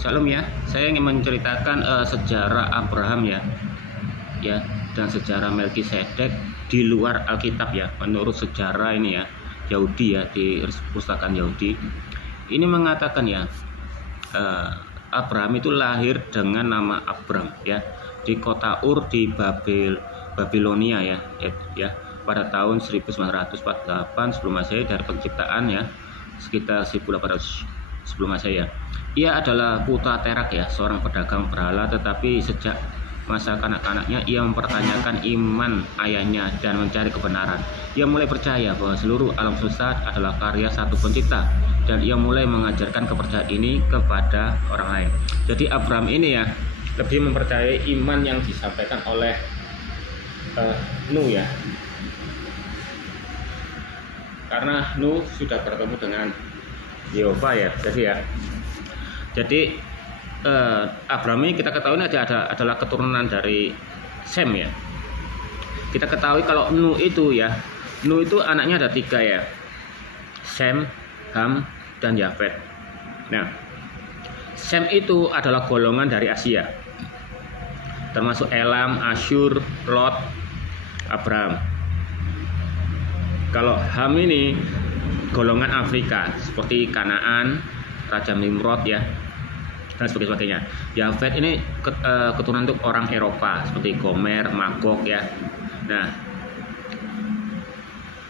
Shalom ya, saya ingin menceritakan sejarah Abraham ya, dan sejarah Melkisedek di luar Alkitab ya. Menurut sejarah ini ya, Yahudi ya, di pustakaan Yahudi ini mengatakan ya, Abraham itu lahir dengan nama Abram ya, di kota Ur di Babilonia ya, pada tahun 1948 sebelum Masehi dari penciptaan ya, sekitar 1800 sebelum Masehi ya. Ia adalah putra Terak ya, seorang pedagang berhala, tetapi sejak masa kanak-kanaknya ia mempertanyakan iman ayahnya dan mencari kebenaran. Ia mulai percaya bahwa seluruh alam semesta adalah karya satu pencipta, dan ia mulai mengajarkan kepercayaan ini kepada orang lain. Jadi Abraham ini ya lebih mempercayai iman yang disampaikan oleh Nuh ya, karena Nuh sudah bertemu dengan Yehova ya. Jadi Abraham ini kita ketahui adalah keturunan dari Sem ya. Kita ketahui kalau Nuh itu anaknya ada 3 ya, Sem, Ham, dan Yafet. Nah, Sem itu adalah golongan dari Asia, termasuk Elam, Asyur, Lot, Abraham. Kalau Ham ini golongan Afrika seperti Kanaan, Raja Nimrod ya, dan sebagainya. Yafet ini keturunan untuk orang Eropa seperti Gomer, Magog ya. Nah,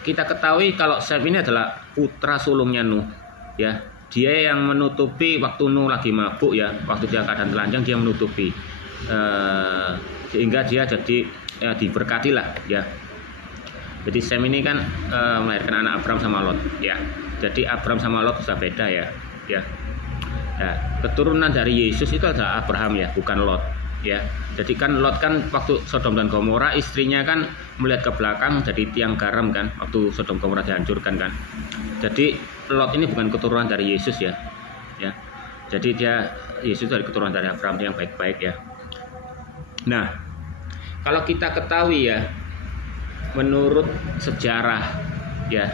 kita ketahui kalau Sem ini adalah putra sulungnya Nuh ya. Dia yang menutupi waktu Nuh lagi mabuk ya, waktu dia keadaan telanjang dia menutupi, sehingga dia jadi diberkati lah ya. Jadi Sem ini kan melahirkan anak Abraham sama Lot ya. Jadi Abraham sama Lot sudah beda ya. Nah, keturunan dari Yesus itu adalah Abraham ya, bukan Lot ya. Jadi kan Lot kan waktu Sodom dan Gomora istrinya kan melihat ke belakang jadi tiang garam kan, waktu Sodom Gomora dihancurkan kan. Jadi Lot ini bukan keturunan dari Yesus ya. Jadi Yesus dari keturunan dari Abraham yang baik-baik ya. Nah, kalau kita ketahui ya, menurut sejarah ya,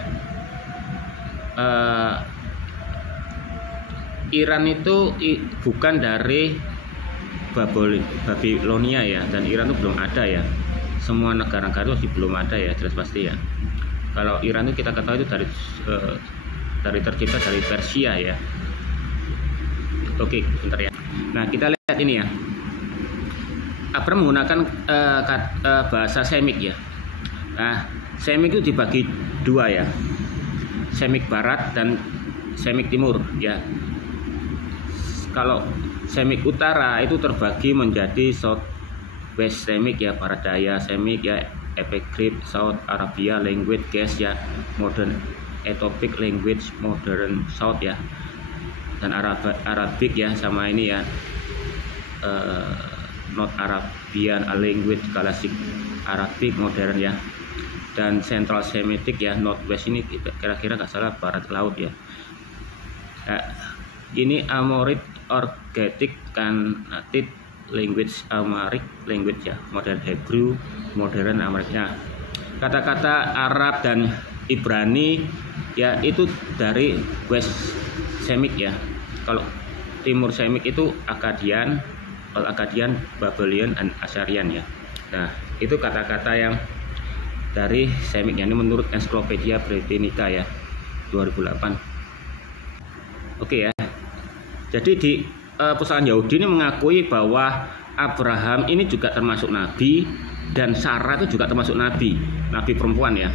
Iran itu bukan dari Babilonia ya, dan Iran itu belum ada ya. Semua negara-negara itu belum ada ya, jelas pasti ya. Kalau Iran itu kita ketahui itu dari tercipta dari Persia ya. Oke, bentar ya. Nah, kita lihat ini ya. Abraham menggunakan bahasa Semik ya. Nah, Semik itu dibagi 2 ya, Semik Barat dan Semik Timur ya. Kalau Semik Utara itu terbagi menjadi South West Semik ya, Barat Daya Semik ya, Epigrip, South Arabia Language Gas ya, Modern Ethiopic Language Modern South ya, dan Arabic ya, sama ini ya, North Arabian Language Classic Arabic Modern ya, dan Central Semitic ya, Northwest ini kira-kira nggak salah barat laut ya. Nah, ini Amorite Organic Canaanite Language, Amharic Language ya, Modern Hebrew, Modern Amharic. Nah, kata-kata Arab dan Ibrani ya itu dari West Semik ya. Kalau Timur Semik itu Akkadian, Babylonian, dan Assyrian ya. Nah, itu kata-kata yang dari Semik ya, ini menurut Ensiklopedia Britannica ya 2008. Oke ya. Jadi di pustakaan Yahudi ini mengakui bahwa Abraham ini juga termasuk nabi, dan Sarah itu juga termasuk nabi perempuan ya.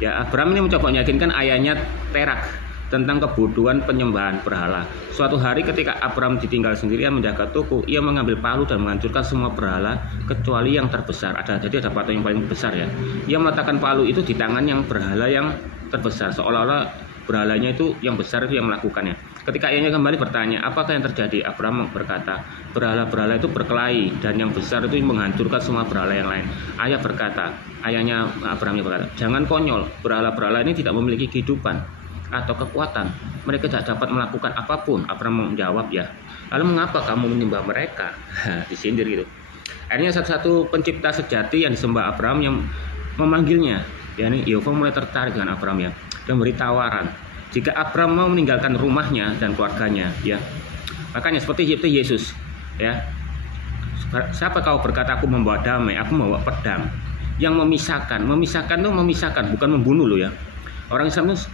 Ya, Abraham ini mencoba meyakinkan ayahnya Terak tentang kebodohan penyembahan berhala. Suatu hari ketika Abraham ditinggal sendirian menjaga toko, ia mengambil palu dan menghancurkan semua berhala kecuali yang terbesar. Jadi ada patung yang paling besar ya. Ia meletakkan palu itu di tangan yang berhala yang terbesar, seolah-olah berhalanya itu yang besar itu yang melakukannya. Ketika ayahnya kembali bertanya, apakah yang terjadi? Abraham berkata, berhala-berhala itu berkelahi dan yang besar itu menghancurkan semua berhala yang lain. Ayahnya Abraham berkata, jangan konyol, berhala-berhala ini tidak memiliki kehidupan atau kekuatan, mereka tidak dapat melakukan apapun. Abraham menjawab ya, lalu mengapa kamu menyembah mereka? Disindir gitu. Akhirnya satu-satu pencipta sejati yang disembah Abraham yang memanggilnya, yakni Yehova mulai tertarik dengan Abraham ya, dan memberi tawaran jika Abraham mau meninggalkan rumahnya dan keluarganya ya, Makanya seperti itu Yesus, ya. Siapa kau berkata aku membawa damai, aku membawa pedang. Yang memisahkan tuh memisahkan, bukan membunuh loh ya. Orang Islam itu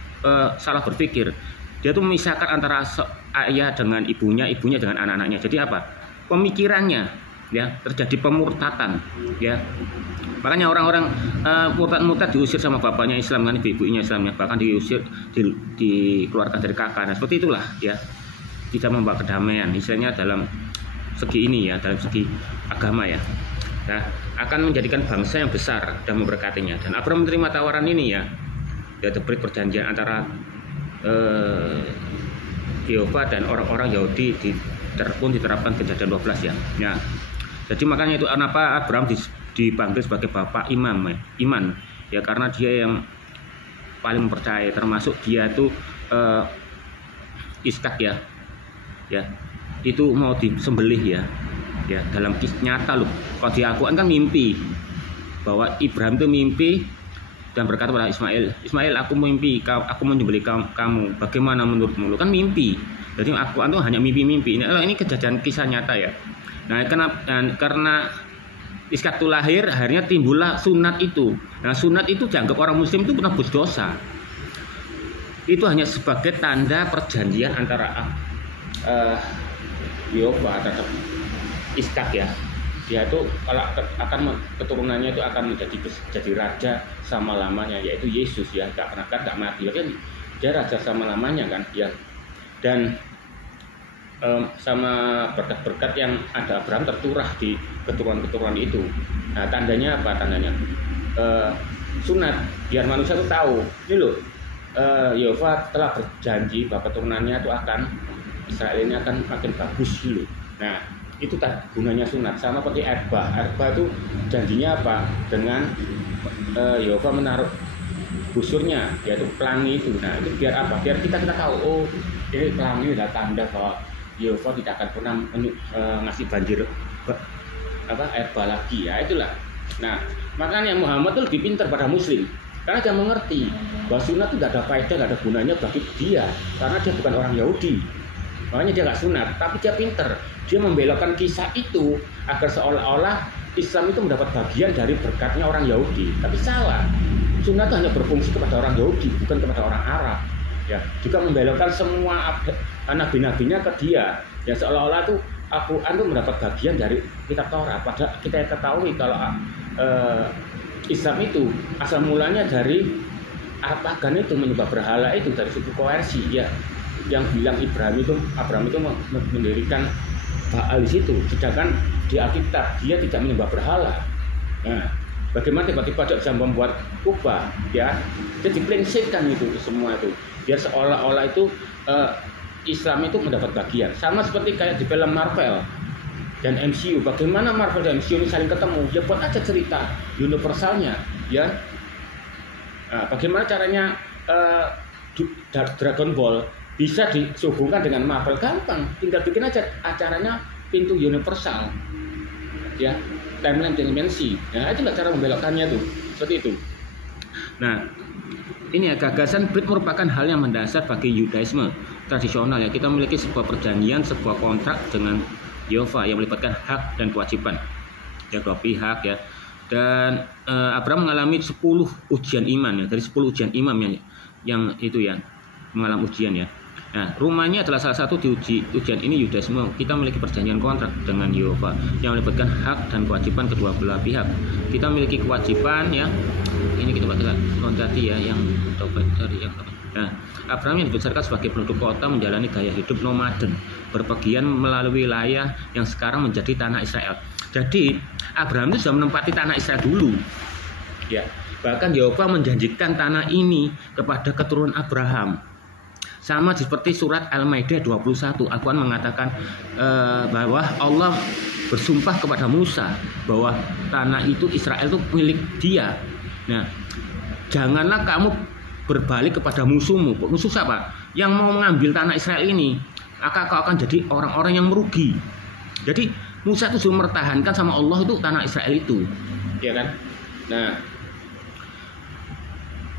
salah berpikir. Dia tuh memisahkan antara ayah dengan ibunya, ibunya dengan anak-anaknya. Jadi apa? Pemikirannya, ya, terjadi pemurtatan, ya. Makanya orang-orang murtad diusir sama bapaknya Islam, kan ibu-ibunya Islamnya, bahkan diusir, dikeluarkan dari kakak. Nah, seperti itulah, ya. Tidak membawa kedamaian, istilahnya dalam segi ini ya, dalam segi agama ya. Nah, akan menjadikan bangsa yang besar dan memberkatinya. Dan Abraham menerima tawaran ini ya. Ya, diberi perjanjian antara Yehova dan orang-orang Yahudi pun diterapkan Kejadian 12 ya. Ya. Jadi makanya itu kenapa Abraham dipanggil sebagai bapak iman ya, karena dia yang paling percaya, termasuk dia itu Ishak ya. Ya, itu mau disembelih ya dalam nyata loh. Kalau di Al-Quran kan mimpi bahwa Ibrahim itu mimpi dan berkata pada Ismail, aku mimpi, aku menyembelih kamu, bagaimana menurutmu? Kan mimpi. Jadi Al-Quran itu hanya mimpi-mimpi. Ini kejadian kisah nyata ya. Nah, karena Ishak itu lahir, akhirnya timbullah sunat itu. Nah, sunat itu dianggap orang Muslim itu penebus dosa. Itu hanya sebagai tanda perjanjian antara Yehova terhadap Ishak ya. Dia itu kalau akan keturunannya itu akan jadi raja sama lamanya, yaitu Yesus ya, nggak mati. Kan dia raja sama lamanya kan ya. Dan sama berkat-berkat yang ada Abraham terturah di keturunan-keturunan itu. Nah, tandanya apa? Tandanya sunat, biar manusia itu tahu ini loh, Yehova telah berjanji bahwa keturunannya itu akan, Israel ini akan makin bagus dulu. Nah, itu gunanya sunat. Sama seperti Arba itu janjinya apa? Dengan Yehova menaruh busurnya, yaitu pelangi itu. Nah, itu biar apa? Biar kita tahu, oh ini pelangi adalah tanda bahwa Yehova tidak akan pernah ngasih banjir Arba lagi ya, itulah. Nah, makanya Muhammad itu lebih pintar pada Muslim, karena dia mengerti bahwa sunat itu tidak ada faedah, tidak ada gunanya bagi dia, karena dia bukan orang Yahudi. Makanya dia nggak sunat, tapi dia pinter. Dia membelokkan kisah itu agar seolah-olah Islam itu mendapat bagian dari berkatnya orang Yahudi. Tapi salah. Sunat itu hanya berfungsi kepada orang Yahudi, bukan kepada orang Arab. Ya, juga membelokkan semua nabi-nabinya ke dia. Ya, seolah-olah itu Al-Quran itu mendapat bagian dari kitab Taurat. Padahal kita ketahui kalau Islam itu asal mulanya dari Arab pagan itu, menyembah berhala itu, dari suku Koersi ya. Yang bilang Abraham itu mendirikan Baal di situ, sedangkan di Alkitab dia tidak menyembah berhala. Nah, bagaimana tiba-tiba dia bisa membuat kubah ya? Jadi prinsipkan itu semua itu, biar seolah-olah itu Islam itu mendapat bagian. Sama seperti kayak di film Marvel dan MCU. Bagaimana Marvel dan MCU ini saling ketemu? Ya buat aja cerita universalnya ya. Nah, bagaimana caranya Dragon Ball bisa dihubungkan dengan Marvel? Gampang, tinggal bikin aja acaranya pintu universal ya, timeline dimensi. Nah, itulah cara membelokkannya tuh, seperti itu. Nah, ini ya, gagasan Brit merupakan hal yang mendasar bagi Yudaisme tradisional ya. Kita memiliki sebuah perjanjian, sebuah kontrak dengan Yehova yang melibatkan hak dan kewajiban ya, dua pihak ya. Dan Abraham mengalami 10 ujian iman ya, dari 10 ujian iman yang itu ya, mengalami ujian ya. Nah, rumahnya adalah salah satu ujian ini Yudaisme. Kita memiliki perjanjian kontrak dengan Yehova yang melibatkan hak dan kewajiban kedua belah pihak. Kita memiliki kewajiban ya. Ini kita baca tadi ya, yang tobat tadi yang. Nah, Abraham yang dibesarkan sebagai penduduk kota menjalani gaya hidup nomaden, berpergian melalui wilayah yang sekarang menjadi tanah Israel. Jadi Abraham itu sudah menempati tanah Israel dulu. Ya, bahkan Yehova menjanjikan tanah ini kepada keturunan Abraham. Sama seperti surat Al-Maidah 21, Al-Quran mengatakan bahwa Allah bersumpah kepada Musa bahwa tanah itu Israel itu milik dia. Nah, janganlah kamu berbalik kepada musuhmu. Musuh siapa? Yang mau mengambil tanah Israel ini, maka kau akan jadi orang-orang yang merugi. Jadi Musa itu sudah mempertahankan sama Allah itu tanah Israel itu, ya kan? Nah,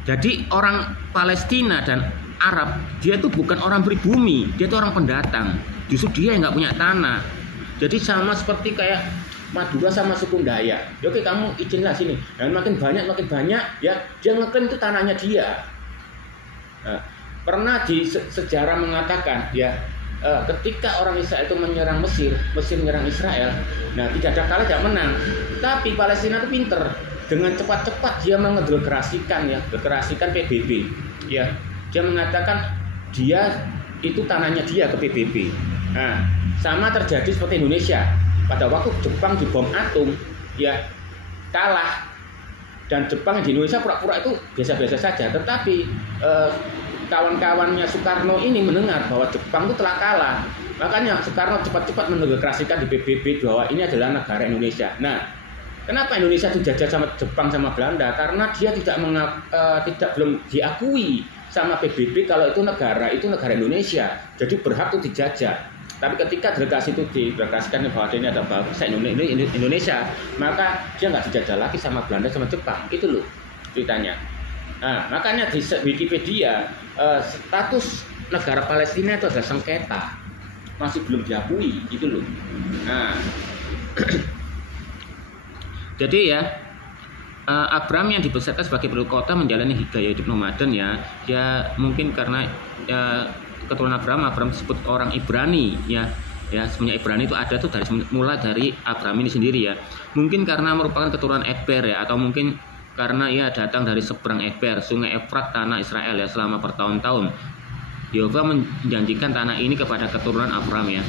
jadi orang Palestina dan Arab, dia itu bukan orang pribumi, dia itu orang pendatang. Justru dia yang nggak punya tanah. Jadi sama seperti kayak Madura sama suku Dayak. Ya, oke, kamu izinlah sini. Dan makin banyak ya, dia ngeklaim itu tanahnya dia. Nah, pernah di sejarah mengatakan ya, ketika orang Israel itu menyerang Mesir menyerang Israel. Nah, tidak ada kalah, tidak menang. Tapi Palestina itu pinter. Dengan cepat-cepat dia mengegregasikan PBB. Ya, dia mengatakan dia itu tanahnya dia ke PBB. Nah, sama terjadi seperti Indonesia. Pada waktu Jepang dibom atom, ya kalah. Dan Jepang di Indonesia pura-pura itu biasa-biasa saja. Tetapi kawan-kawannya Soekarno ini mendengar bahwa Jepang itu telah kalah. Makanya Soekarno cepat-cepat menegasikan di PBB bahwa ini adalah negara Indonesia. Nah, kenapa Indonesia dijajah sama Jepang sama Belanda? Karena dia belum diakui sama PBB kalau itu negara Indonesia. Jadi berhak itu dijajah. Tapi ketika delegasi itu didelegasikan bahwa ini ada bangsa Indonesia, maka dia nggak dijajah lagi sama Belanda sama Jepang. Itu loh ceritanya. Nah, makanya di Wikipedia status negara Palestina itu adalah sengketa, masih belum diakui, gitu loh. Nah, jadi ya, Abram yang dibesarkan sebagai penduduk kota menjalani gaya hidup nomaden ya mungkin karena keturunan Abram disebut orang Ibrani ya sebenarnya Ibrani itu ada tuh mulai dari Abram ini sendiri ya, mungkin karena merupakan keturunan Eber ya, atau mungkin karena ia datang dari seberang Eber, sungai Efrat, tanah Israel ya selama bertahun-tahun. Yehova menjanjikan tanah ini kepada keturunan Abram ya.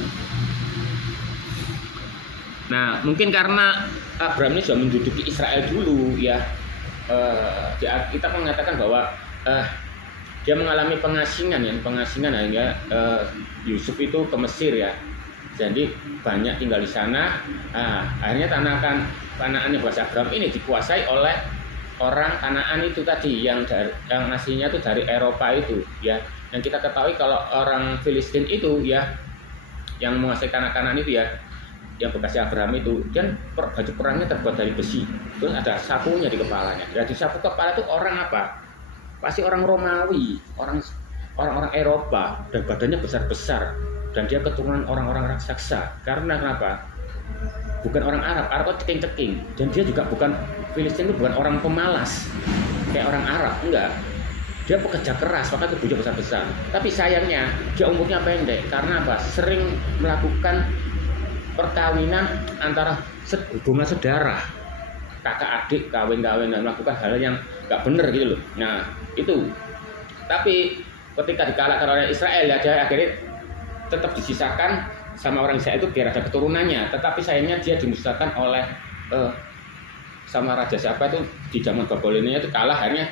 Nah, mungkin karena Abram ini sudah menduduki Israel dulu ya, kita mengatakan bahwa dia mengalami pengasingan ya, Yusuf itu ke Mesir ya, jadi banyak tinggal di sana. Akhirnya tanah Kanaan Abram ini dikuasai oleh orang Kanaan itu tadi yang aslinya itu dari Eropa itu ya. Yang kita ketahui kalau orang Filistin itu ya, yang menguasai tanah Kanaan itu ya, yang bekas Abraham itu, dan baju perangnya terbuat dari besi, terus ada sapunya di kepalanya. Jadi sapu kepala itu orang apa? Pasti orang Romawi, orang Eropa, dan badannya besar-besar, dan dia keturunan orang-orang raksasa. Karena kenapa? Bukan orang Arab itu ceking-ceking, dan dia juga bukan Filistin, itu bukan orang pemalas kayak orang Arab, enggak. Dia pekerja keras, maka tubuhnya besar-besar. Tapi sayangnya dia umurnya pendek. Karena apa? Sering melakukan perkawinan antara hubungan saudara, kakak adik kawin dan melakukan hal yang nggak benar gitu loh. Nah itu, tapi ketika dikalahkan oleh Israel ya, dia akhirnya tetap disisakan sama orang Israel itu biar ada keturunannya. Tetapi sayangnya dia dimusnahkan oleh sama raja siapa itu di zaman Babilonia itu kalah, akhirnya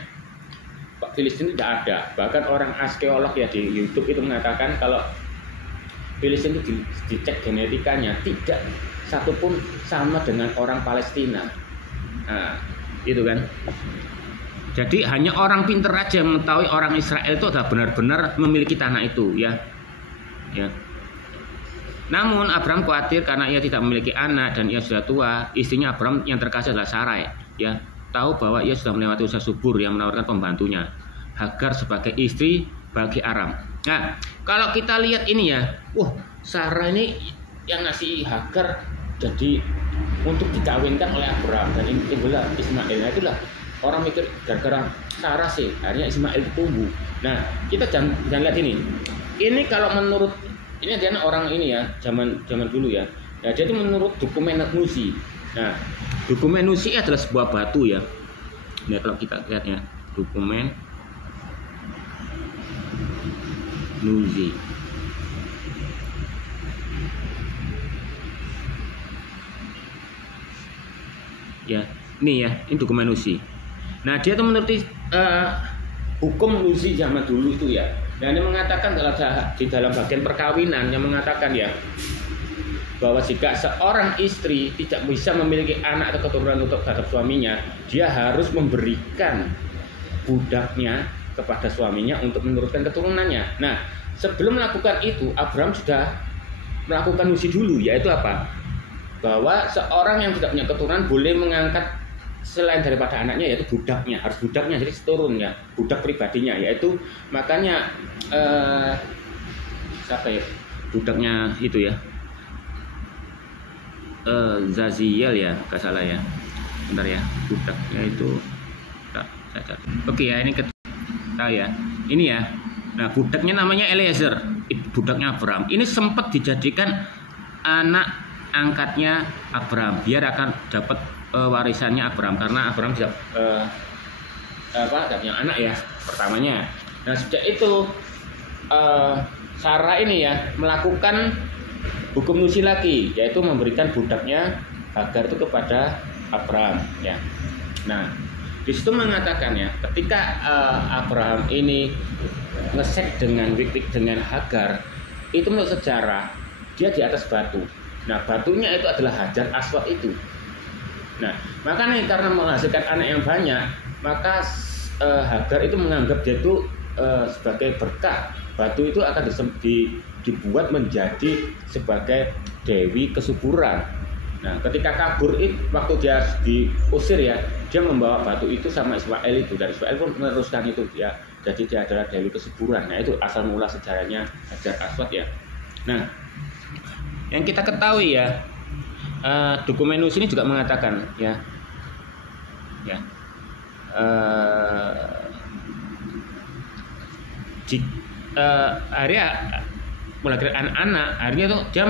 Filistin tidak ada. Bahkan orang arkeolog ya di YouTube itu mengatakan kalau Filistin itu dicek genetikanya tidak satupun sama dengan orang Palestina. Nah, itu kan. Jadi hanya orang pinter aja yang mengetahui orang Israel itu adalah benar-benar memiliki tanah itu ya. Namun Abram khawatir karena ia tidak memiliki anak dan ia sudah tua. Istrinya Abram yang terkasih adalah Sarai ya. Tahu bahwa ia sudah melewati usia subur yang menawarkan pembantunya Hagar sebagai istri bagi Aram. Nah, kalau kita lihat ini ya, Sarah ini yang ngasih Hagar jadi untuk dikawinkan oleh Abraham, dan ini timbullah Ismail. Nah, itulah orang mikir gara-gara Sarah sih akhirnya Ismail tumbuh. Nah, kita jangan lihat ini. Ini kalau menurut ini dia orang ini ya, zaman dulu ya. Nah, jadi menurut dokumen Nuzi. Nah, dokumen Nuzi adalah sebuah batu ya. Nah, kalau kita lihatnya dokumen Nuzi. Ya, ini dokumen Nuzi. Nah, dia itu menurut hukum Nuzi zaman dulu itu ya. Dan ini mengatakan di dalam bagian perkawinan yang mengatakan ya, bahwa jika seorang istri tidak bisa memiliki anak atau keturunan untuk terhadap suaminya, dia harus memberikan budaknya kepada suaminya untuk menurunkan keturunannya. Nah, sebelum melakukan itu, Abraham sudah melakukan Nuzi dulu, yaitu apa? Bahwa seorang yang tidak punya keturunan boleh mengangkat selain daripada anaknya yaitu budaknya, harus budaknya, jadi turun ya, budak pribadinya, yaitu makanya siapa ya budaknya itu ya, Zaziel ya, nggak salah ya, bentar ya, budaknya itu oke ya, ini kita ya, ini ya. Nah, budaknya namanya Eliezer, budaknya Abraham. Ini sempat dijadikan anak angkatnya Abraham, biar akan dapat warisannya Abraham, karena Abraham tidak punya anak ya pertamanya. Nah, sejak itu Sarah ini ya melakukan hukum nusi lagi, yaitu memberikan budaknya Hagar itu kepada Abraham ya. Nah, di situ mengatakan ya, ketika Abraham ini ngesek dengan wik-wik dengan Hagar, itu menurut sejarah dia di atas batu. Nah, batunya itu adalah Hajar Aswad itu. Nah, makanya karena menghasilkan anak yang banyak, maka Hagar itu menganggap dia itu sebagai berkah. Batu itu akan dibuat menjadi sebagai dewi kesuburan. Nah, ketika kabur itu, waktu dia diusir ya, dia membawa batu itu sama Ismail itu, dan Ismail pun meneruskan itu ya. Jadi dia adalah dewi kesuburan. Nah, itu asal mula sejarahnya Hajar Aswad ya. Nah, yang kita ketahui ya, dokumen Nusi ini juga mengatakan ya, akhirnya melahirkan anak, akhirnya tuh dia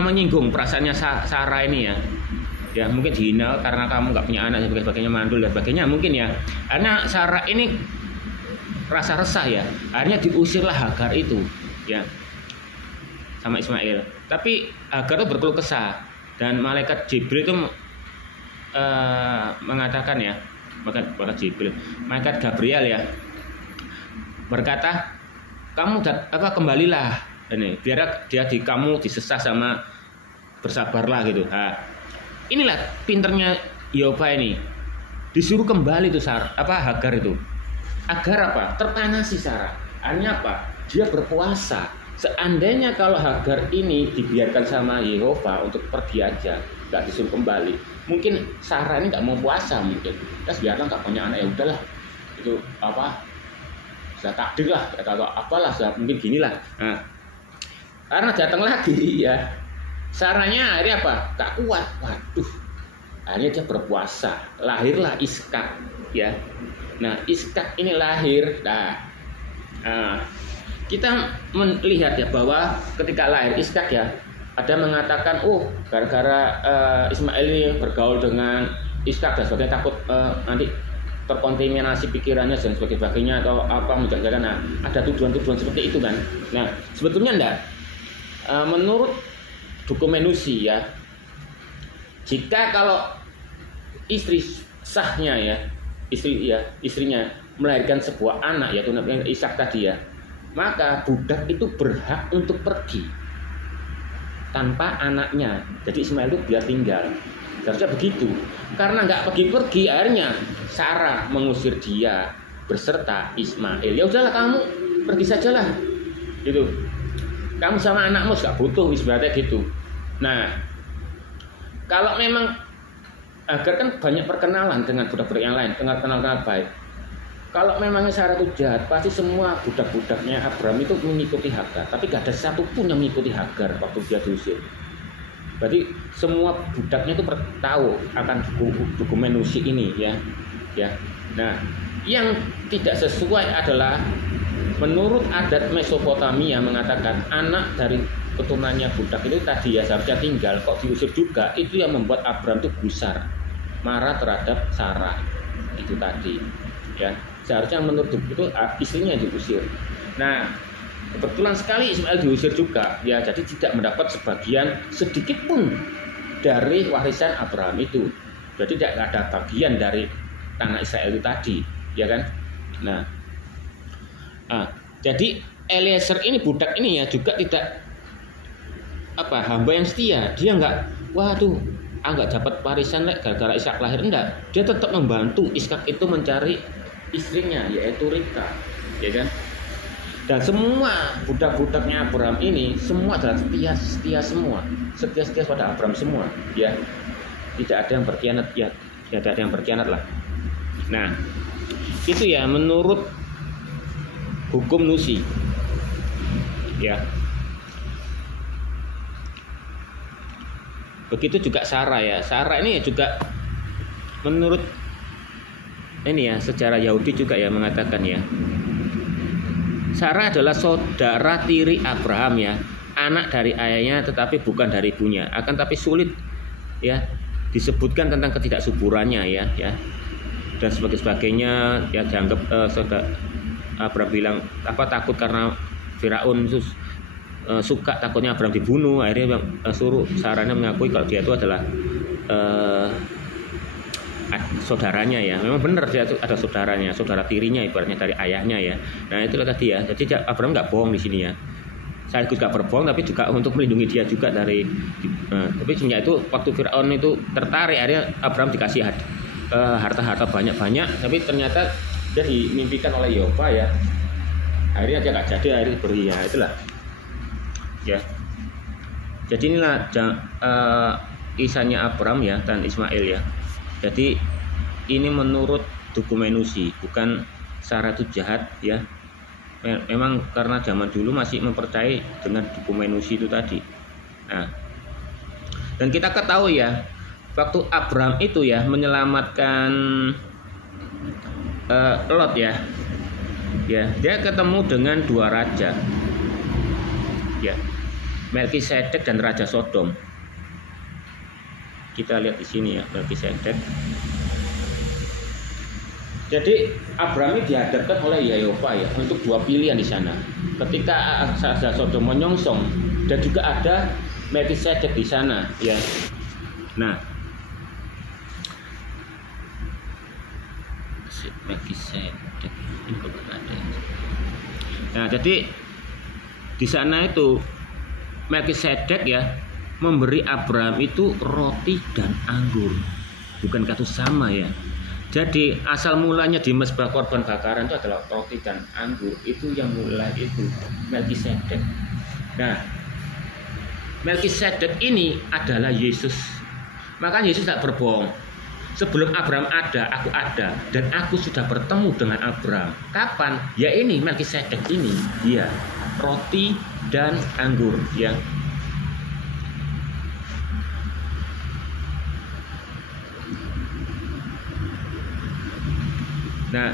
menyinggung perasaannya Sarah ini ya. Ya mungkin dihina karena kamu nggak punya anak dan sebagainya, mandul dan sebagainya mungkin ya. Karena Sarah ini rasa resah ya, akhirnya diusirlah Hagar itu ya sama Ismail. Tapi Hagar itu berkeluh kesah, dan malaikat Jibril itu mengatakan ya, malaikat Gabriel ya berkata, kamu kembalilah ini, biar kamu disesah sama bersabarlah gitu. Nah, inilah pinternya Yehova ini, disuruh kembali tuh Hagar itu. Agar apa? Terpanasi Sarah. Artinya apa? Dia berpuasa. Seandainya kalau Hagar ini dibiarkan sama Yehova untuk pergi aja, nggak disuruh kembali, mungkin Sarah ini nggak mau puasa mungkin. Terus biarkan nggak punya anak, ya udahlah, itu apa? Sudah takdir lah, atau apalah, mungkin ginilah. Nah, karena datang lagi ya, Sarahnya akhirnya apa? Gak kuat. Waduh, akhirnya dia berpuasa. Lahirlah Ishak ya. Nah, Ishak ini lahir. Nah, kita melihat ya bahwa ketika lahir Ishak ya, ada mengatakan, oh gara-gara Ismail ini bergaul dengan Ishak dan sebagainya, takut nanti terkontaminasi pikirannya dan sebagainya, atau apa menjaga-jaga. Nah, ada tujuan-tujuan seperti itu kan. Nah, sebetulnya enggak. Menurut dokumen Nusi ya, jika kalau istri sahnya ya, istrinya melahirkan sebuah anak yaitu Nabi Ishak tadi ya, maka budak itu berhak untuk pergi tanpa anaknya. Jadi Ismail itu biar tinggal. Seharusnya begitu. Karena nggak pergi-pergi, akhirnya Sarah mengusir dia beserta Ismail. Ya udahlah, kamu pergi sajalah, gitu. Kamu sama anakmu nggak butuh, ibaratnya gitu. Nah, kalau memang Hagar kan banyak perkenalan dengan budak-budak yang lain, kenal baik. Kalau memang Sarah itu jahat, pasti semua budak-budaknya Abraham itu mengikuti Hagar. Tapi gak ada satupun yang mengikuti Hagar waktu dia diusir. Berarti semua budaknya itu tahu akan dokumen Nusi ini ya. Nah, yang tidak sesuai adalah menurut adat Mesopotamia mengatakan anak dari keturunannya budak itu tadi ya seharusnya tinggal, kok diusir juga. Itu yang membuat Abraham itu gusar, marah terhadap Sarah itu tadi ya. Seharusnya menurut itu istrinya diusir. Nah, kebetulan sekali Ismail diusir juga ya, jadi tidak mendapat sebagian sedikit pun dari warisan Abraham itu. Jadi tidak ada bagian dari tanah Israel itu tadi ya kan. Nah, jadi Eliezer ini, budak ini ya juga tidak hamba yang setia. Dia nggak dapat warisan gara-gara Ishak lahir, enggak. Dia tetap membantu Ishak itu mencari istrinya yaitu Ribka ya kan. Dan semua budak-budaknya Abraham ini semua adalah setia semua, setia pada Abraham semua ya. Tidak ada yang berkhianat ya tidak ada yang berkhianat lah. Nah, itu ya menurut hukum Nusi. Ya. Begitu juga Sarah ya. Sarah ini juga menurut ini ya sejarah Yahudi juga ya mengatakan ya. Sarah adalah saudara tiri Abraham ya, anak dari ayahnya tetapi bukan dari ibunya. Akan tapi sulit ya disebutkan tentang ketidaksuburannya ya. Dan sebagainya ya dianggap saudara Abraham bilang takut karena Firaun suka takutnya Abraham dibunuh, akhirnya suruh Sarahnya mengakui kalau dia itu adalah saudaranya ya. Memang benar dia itu ada saudaranya, saudara tirinya ibaratnya dari ayahnya ya. Nah itulah tadi ya. Jadi Abraham nggak bohong di sini ya. Saya ikut nggak berbohong tapi juga untuk melindungi dia juga dari. Tapi sebenarnya itu waktu Firaun itu tertarik, akhirnya Abraham dikasih harta-harta banyak-banyak. Tapi ternyata dia dimimpikan oleh Yehova ya. Akhirnya dia nggak jadi, akhirnya beri ya itulah. Ya. Jadi inilah kisahnya Abraham ya dan Ismail ya. Jadi ini menurut dokumen Nusi, bukan Sarah itu jahat ya. Memang karena zaman dulu masih mempercayai dengan dokumen Nusi itu tadi. Nah, dan kita ketahui ya, waktu Abraham itu ya menyelamatkan Lot ya, dia ketemu dengan dua raja, ya, Melkisedek dan Raja Sodom. Kita lihat di sini ya, Melkisedek. Jadi Abraham ini dihadapkan oleh Yehova ya untuk dua pilihan di sana. Ketika Raja Sodom menyongsong dan juga ada Melkisedek di sana ya. Nah, Melkisedek ini ada. Nah, jadi di sana itu Melkisedek ya memberi Abraham itu roti dan anggur, bukan kata sama ya. Jadi asal mulanya di mezbah korban bakaran itu adalah roti dan anggur, itu yang mulai itu Melkisedek. Nah, Melkisedek ini adalah Yesus. Maka Yesus tidak berbohong. Sebelum Abraham ada, aku ada, dan aku sudah bertemu dengan Abraham. Kapan? Ya ini Melkisedek ini, ya roti dan anggur ya. Nah,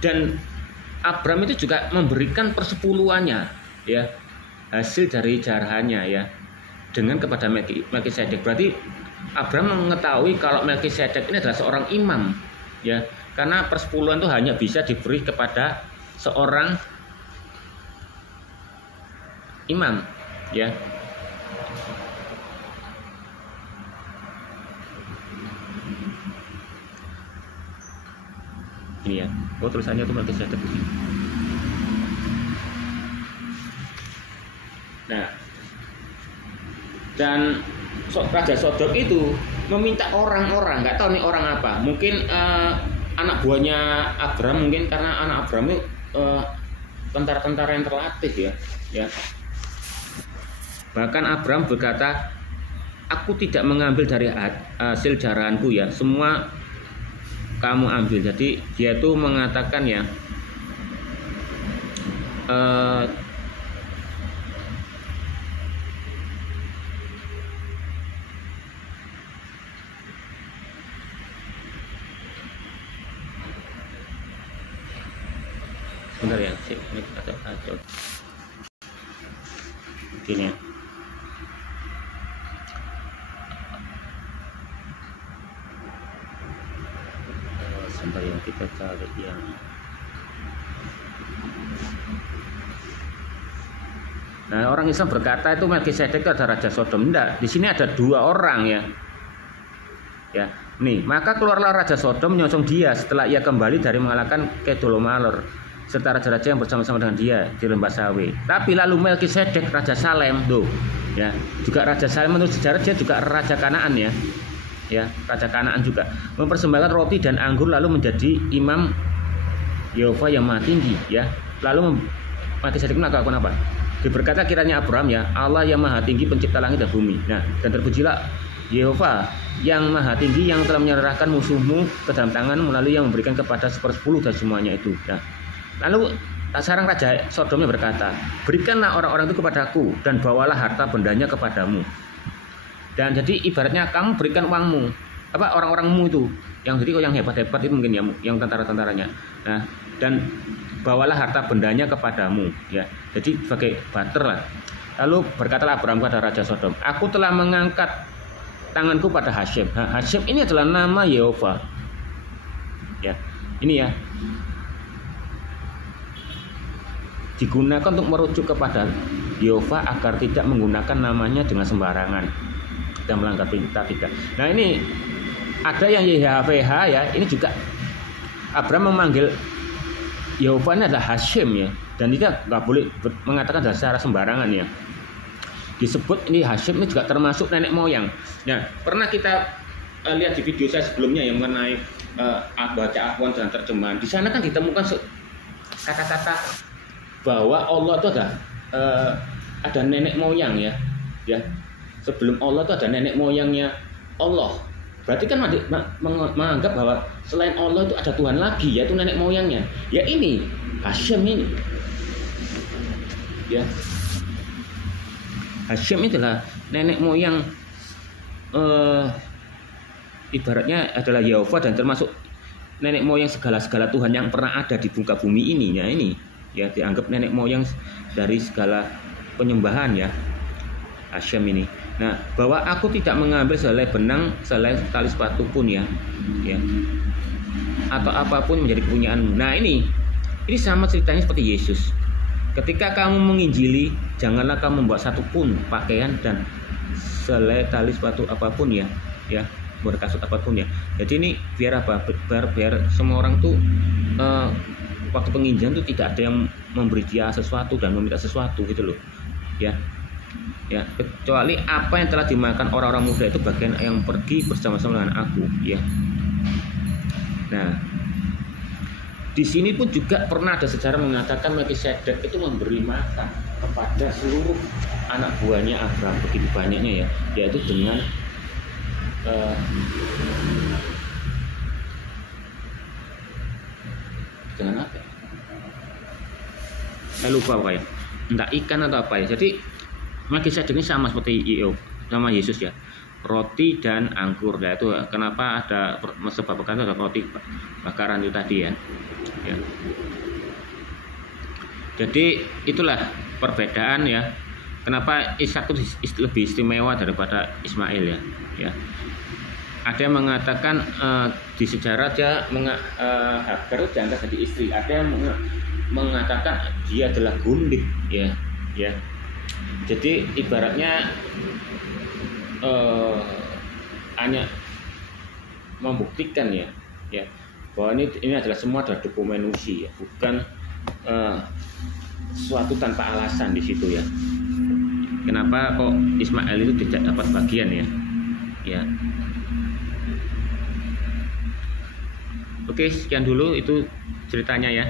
dan Abraham itu juga memberikan persepuluhannya ya, hasil dari jarahannya ya, dengan kepada Melkisedek. Berarti Abraham mengetahui kalau Melkisedek ini adalah seorang imam ya, karena persepuluhan itu hanya bisa diberi kepada seorang imam ya. Ini ya, tulisannya itu Melkisedek di sini. Nah, dan Raja Sodom itu meminta orang-orang, nggak tahu nih orang apa, mungkin anak buahnya Abraham, mungkin karena anak Abraham itu tentara-tentara yang terlatih ya. Bahkan Abraham berkata, aku tidak mengambil dari hasil jarahanku ya, semua kamu ambil. Jadi dia itu mengatakan ya, sebentar ya, ini kita atur gini ya. Sebentar ya, kita cari yang nah, orang Islam berkata itu Melkisedek itu ada Raja Sodom. Enggak, di sini ada dua orang ya. Ya, nih, maka keluarlah Raja Sodom menyongsong dia setelah ia kembali dari mengalahkan Kedorlaomer serta raja-raja yang bersama-sama dengan dia di lembah Sawe. Tapi lalu Melkisedek Raja Salem tuh, ya, juga Raja Salem menurut sejarah dia juga Raja Kanaan ya. Ya, Raja Kanaan juga mempersembahkan roti dan anggur lalu menjadi imam Yehova yang Maha Tinggi ya. Lalu Melkisedek melakukan apa? Berkata kiranya Abraham ya, Allah yang Maha Tinggi pencipta langit dan bumi. Nah, dan terpujilah Yehova yang maha tinggi yang telah menyerahkan musuhmu ke dalam tangan melalui yang memberikan kepada 1/10 dari semuanya itu. Nah, lalu sekarang Raja Sodomnya berkata, berikanlah orang-orang itu kepadaku dan bawalah harta bendanya kepadamu. Dan jadi ibaratnya kamu berikan uangmu, orang-orangmu itu, yang jadi yang hebat-hebat itu mungkin ya, yang tentara-tentaranya. Nah, dan bawalah harta bendanya kepadamu, ya. Jadi sebagai barter lah. Lalu berkatalah Abraham kepada Raja Sodom, aku telah mengangkat tanganku pada Hashem. Nah, Hashem ini adalah nama Yehova. Ya, ini ya. Digunakan untuk merujuk kepada Yehova agar tidak menggunakan namanya dengan sembarangan dan melanggar perintah kita. Nah, ini ada yang YHWH ya. Ini juga Abraham memanggil Yehova ini adalah Hashem ya. Dan tidak nggak boleh mengatakan secara sembarangan ya. Disebut ini Hashem ini juga termasuk nenek moyang. Nah, pernah kita lihat di video saya sebelumnya yang mengenai baca Afwan dan terjemahan. Di sana kan ditemukan kata-kata bahwa Allah itu ada nenek moyang ya. Sebelum Allah itu ada nenek moyangnya Allah. Berarti kan menganggap bahwa selain Allah itu ada Tuhan lagi, yaitu nenek moyangnya. Ya ini Hashem ini. Ya. Hashem itulah nenek moyang ibaratnya adalah Yehova dan termasuk nenek moyang segala-segala Tuhan yang pernah ada di muka bumi ini. Ya ini ya dianggap nenek moyang dari segala penyembahan ya. Hashem ini. Nah, bahwa aku tidak mengambil selai benang, selai tali sepatu pun ya. Atau apapun menjadi kepunyaanmu. Nah, ini sama ceritanya seperti Yesus. Ketika kamu menginjili, janganlah kamu membawa satu pun pakaian dan selai tali sepatu apapun ya, berkasut apapun ya. Jadi ini biar apa? Biar semua orang tuh waktu penginjilan tuh tidak ada yang memberi dia sesuatu dan meminta sesuatu gitu loh, ya. Kecuali apa yang telah dimakan orang-orang muda itu bagian yang pergi bersama-sama dengan aku, ya. Nah, di sini pun juga pernah ada sejarah mengatakan Melkisedek itu memberi makan kepada seluruh anak buahnya Abraham, begitu banyaknya ya, yaitu dengan apa? Saya lupa apa ya, entah ikan atau apa ya. Jadi Melkisedek ini sama seperti nama Yesus ya, roti dan anggur. Nah, itu kenapa ada sebabkan ada roti bakaran itu tadi ya. Jadi itulah perbedaan ya. Kenapa Ishak itu lebih istimewa daripada Ismail ya. Ada yang mengatakan di sejarah dia Hagar diangkat jadi istri. Ada yang mengatakan dia adalah gundik ya. Jadi ibaratnya hanya membuktikan ya bahwa ini adalah semua adalah dokumen usi ya, bukan sesuatu tanpa alasan di situ ya. Kenapa kok Ismail itu tidak dapat bagian ya. Oke, sekian dulu itu ceritanya ya.